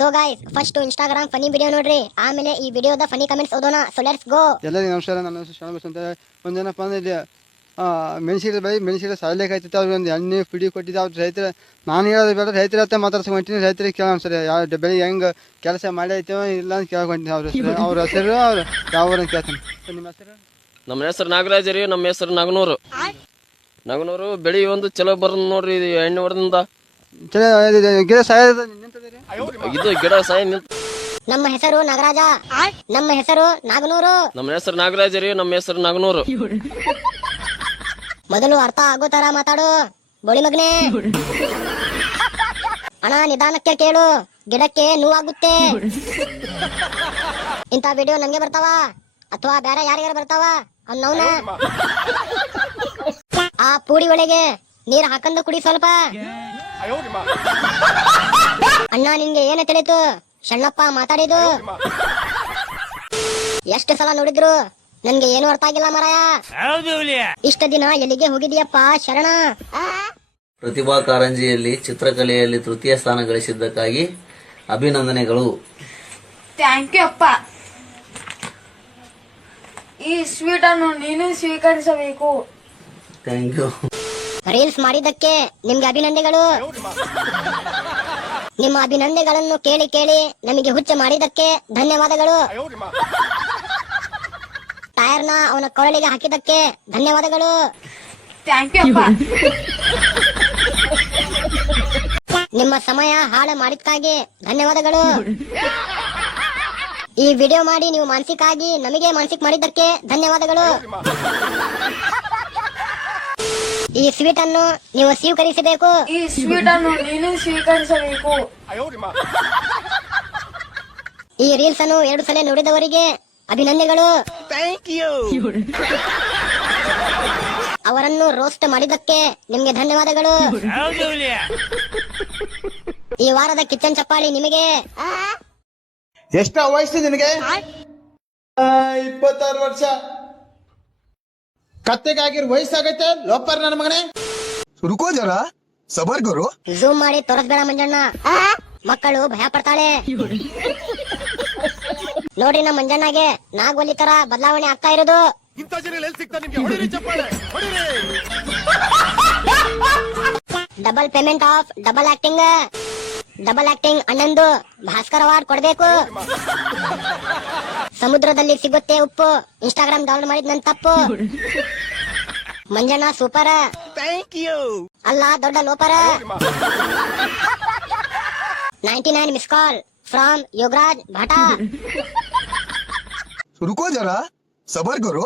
So guys first Instagram funny video ನೋಡ್ರಿ, ಆಮೇಲೆ ಈ ವಿಡಿಯೋದ ಫನಿ ಕಮೆಂಟ್ಸ್ ಓದೋಣ. So let's go. ಎಲ್ಲರಿಗೂ ನಮಸ್ಕಾರ. ನನ್ನ ಹೆಸರು ಶ್ಯಾಮಸ್ ಅಂತ. ಒಂದೇನಪ್ಪ ಅಂದ್ರೆ ಮೆಣಸಿನ ಬೆಳೆ ಮೆಣಸಿನ ಸಾಯ್ಲಿಕ್ಕೆ ಅವ್ರಿಗೆ ಒಂದು ಎಣ್ಣೆ ಪುಡಿ ಕೊಟ್ಟಿದ್ದೆ. ಅವ್ರು ರೈತರ ನಾನು ಹೇಳೋದು ಬೇಡ, ರೈತರ ಹತ್ರ ಮಾತಾಡ್ಸ್ಕೊಂತೀನಿ. ರೈತರಿಗೆ ಕೇಳೋಣ ಸರಿ, ಯಾವ ಬೆಳೆ ಹೆಂಗೆ ಕೆಲಸ ಮಾಡಿ ಐತೇವೋ ಇಲ್ಲ ಅಂತ ಕೇಳ್ಕೊಂತೀನಿ. ಅವ್ರ ಹೆಸರು ಅವ್ರು ಯಾವ ಊರಂತ ಕೇಳ್ತೀನಿ. ನಿಮ್ಮ ಹೆಸರು? ನಮ್ಮ ಹೆಸರು ನಾಗರಾಜ್ ರೀ. ನಮ್ಮ ಹೆಸರು ನಾಗನೂರು. ನಾಗನೂರು ಬೆಳಿ ಒಂದು ಚಲೋ ಬರೋದು ನೋಡ್ರಿ. ಇದು ಎಣ್ಣೆ ಹೊಡೆದಿಂದ ಚಲೋ ಗಿಡ ಸಾಯೋದು ನಿಂತದ್ರಿ. ಇದು ಗಿಡ ಸಾಯ ನಿಂತ. ನಮ್ಮ ಹೆಸರು ನಾಗರಾಜ. ನಮ್ಮ ಹೆಸರು ನಾಗನೂರು. ನಮ್ಮ ಹೆಸರು ನಾಗರಾಜ್ ರೀ. ನಮ್ಮ ಹೆಸರು ನಾಗನೂರು. ಮೊದಲು ಅರ್ಥ ಆಗೋ ತರ ಮಾತಾಡು ಬೋಳಿ ಮಗನೇ. ಅಣ್ಣ ನಿಧಾನಕ್ಕೆ ಕೇಳು, ಗಿಡಕ್ಕೆ ನೋವಾಗುತ್ತೆ. ಇಂಥ ವಿಡಿಯೋ ನಮ್ಗೆ ಬರ್ತಾವ ಅಥವಾ ಬೇರೆ ಯಾರಿಗಾರ ಬರ್ತಾವ ಅನ್ನೋನ. ಆ ಪೂಡಿ ಒಳಗೆ ನೀರ್ ಹಾಕಂದು ಕುಡಿ ಸ್ವಲ್ಪ. ಅಣ್ಣ ನಿನ್ಗೆ ಏನು ತಿಳಿತು ಶಣ್ಣಪ್ಪ ಮಾತಾಡಿದು? ಎಷ್ಟು ಸಲ ನೋಡಿದ್ರು ನನ್ಗೆ ಏನು ಅರ್ಥ ಆಗಿಲ್ಲ ಮರಾಯ. ಇಷ್ಟ ದಿನ ಎಲ್ಲಿಗೆ ಹೋಗಿದ್ಯಪ್ಪ ಶರಣ? ಪ್ರತಿಭಾ ಕಾರಂಜಿಯಲ್ಲಿ ಚಿತ್ರಕಲೆಯಲ್ಲಿ ತೃತೀಯ ಸ್ಥಾನ ಗಳಿಸಿದ್ದಕ್ಕಾಗಿ ಅಭಿನಂದನೆಗಳು. ಥ್ಯಾಂಕ್ ಯು ಅಪ್ಪ. ಈ ಸ್ವೀಟ್ ಅನ್ನು ನೀನು ಸ್ವೀಕರಿಸಬೇಕು. Thank you. ರೀಲ್ಸ್ ಮಾಡಿದ್ದಕ್ಕೆ ನಿಮ್ಗೆ ಅಭಿನಂದನೆಗಳು. ನಿಮ್ಮ ಅಭಿನಂದನೆಗಳನ್ನು ಕೇಳಿ ಕೇಳಿ ನಮಗೆ ಹುಚ್ಚ ಮಾಡಿದ್ದಕ್ಕೆ ಧನ್ಯವಾದಗಳು. ಟೈರ್ನ ಅವನ ಕೊರಳಿಗೆ ಹಾಕಿದ್ದಕ್ಕೆ ಧನ್ಯವಾದಗಳು. ಥ್ಯಾಂಕ್ ಯು ಅಪ್ಪ. ನಿಮ್ಮ ಸಮಯ ಹಾಳು ಮಾಡಿದ್ದಕ್ಕಾಗಿ ಧನ್ಯವಾದಗಳು. ಈ ವಿಡಿಯೋ ಮಾಡಿ ನೀವು ಮಾನಸಿಕ ಆಗಿ ನಮಗೆ ಮಾನಸಿಕ ಮಾಡಿದ್ದಕ್ಕೆ ಧನ್ಯವಾದಗಳು. ಈ ಸ್ವೀಟ್ ಅನ್ನು ನೀವು ಸ್ವೀಕರಿಸಬೇಕು. ಈ ಸ್ವೀಟ್ ಅನ್ನು ನೀನು ಸ್ವೀಕರಿಸಬೇಕು. ಈ ರೀಲ್ಸ್ ಅನ್ನು 2 ಸಲ ನೋಡಿದವರಿಗೆ ಅಭಿನಂದನೆಗಳು. ಅವರನ್ನು ರೋಸ್ಟ್ ಮಾಡಿದ್ದಕ್ಕೆ ನಿಮ್ಗೆ ಧನ್ಯವಾದಗಳು. ಈ ವಾರದ ಕಿಚನ್ ಚಪ್ಪಾಳಿ ನಿಮಗೆ. ಎಷ್ಟ ವಯಸ್ಸು ನಿನಗೆ? 26 ವರ್ಷ. ಕತ್ತೆಗಾಗಿರ್ ವಯಸ್ಸಾಗೈತೆ ಲೋಪರ್ ನನ್ನ ಮಗನೇ. ರುಕೋ ಜರ ಸಬರ್ ಗುರು. ಝೂಮ್ ಮಾಡಿ ತೋರಿಸ್ಬೇಡ ಮಂಜಣ್ಣ, ಮಕ್ಕಳು ಭಯ ಪಡ್ತಾಳೆ. ನೋಡ್ರಿ ನಮ್ಮ ಮಂಜಣ್ಣಗೆ ನಾಗೋಲಿ ತರ ಬದಲಾವಣೆ ಆಗ್ತಾ ಇರೋದು. Double payment of double acting. Double acting ಅಣ್ಣಂದು ಭಾಸ್ಕರ್ ಅವಾರ್ಡ್ ಕೊಡ್ಬೇಕು. ಸಮುದ್ರದಲ್ಲಿ ಸಿಗುತ್ತೆ ಉಪ್ಪು. ಇನ್ಸ್ಟಾಗ್ರಾಮ್ ಡೌನ್ಲೋಡ್ ಮಾಡಿದ್ ನನ್ ತಪ್ಪು. ಮಂಜಣ್ಣ ಸೂಪರ್. ಅಲ್ಲ ದೊಡ್ಡ ಲೋಪರ. 99 miss call from Yogaraj Bhat. ರುಕೋ ಜರ ಸಬರ್ ಗುರು.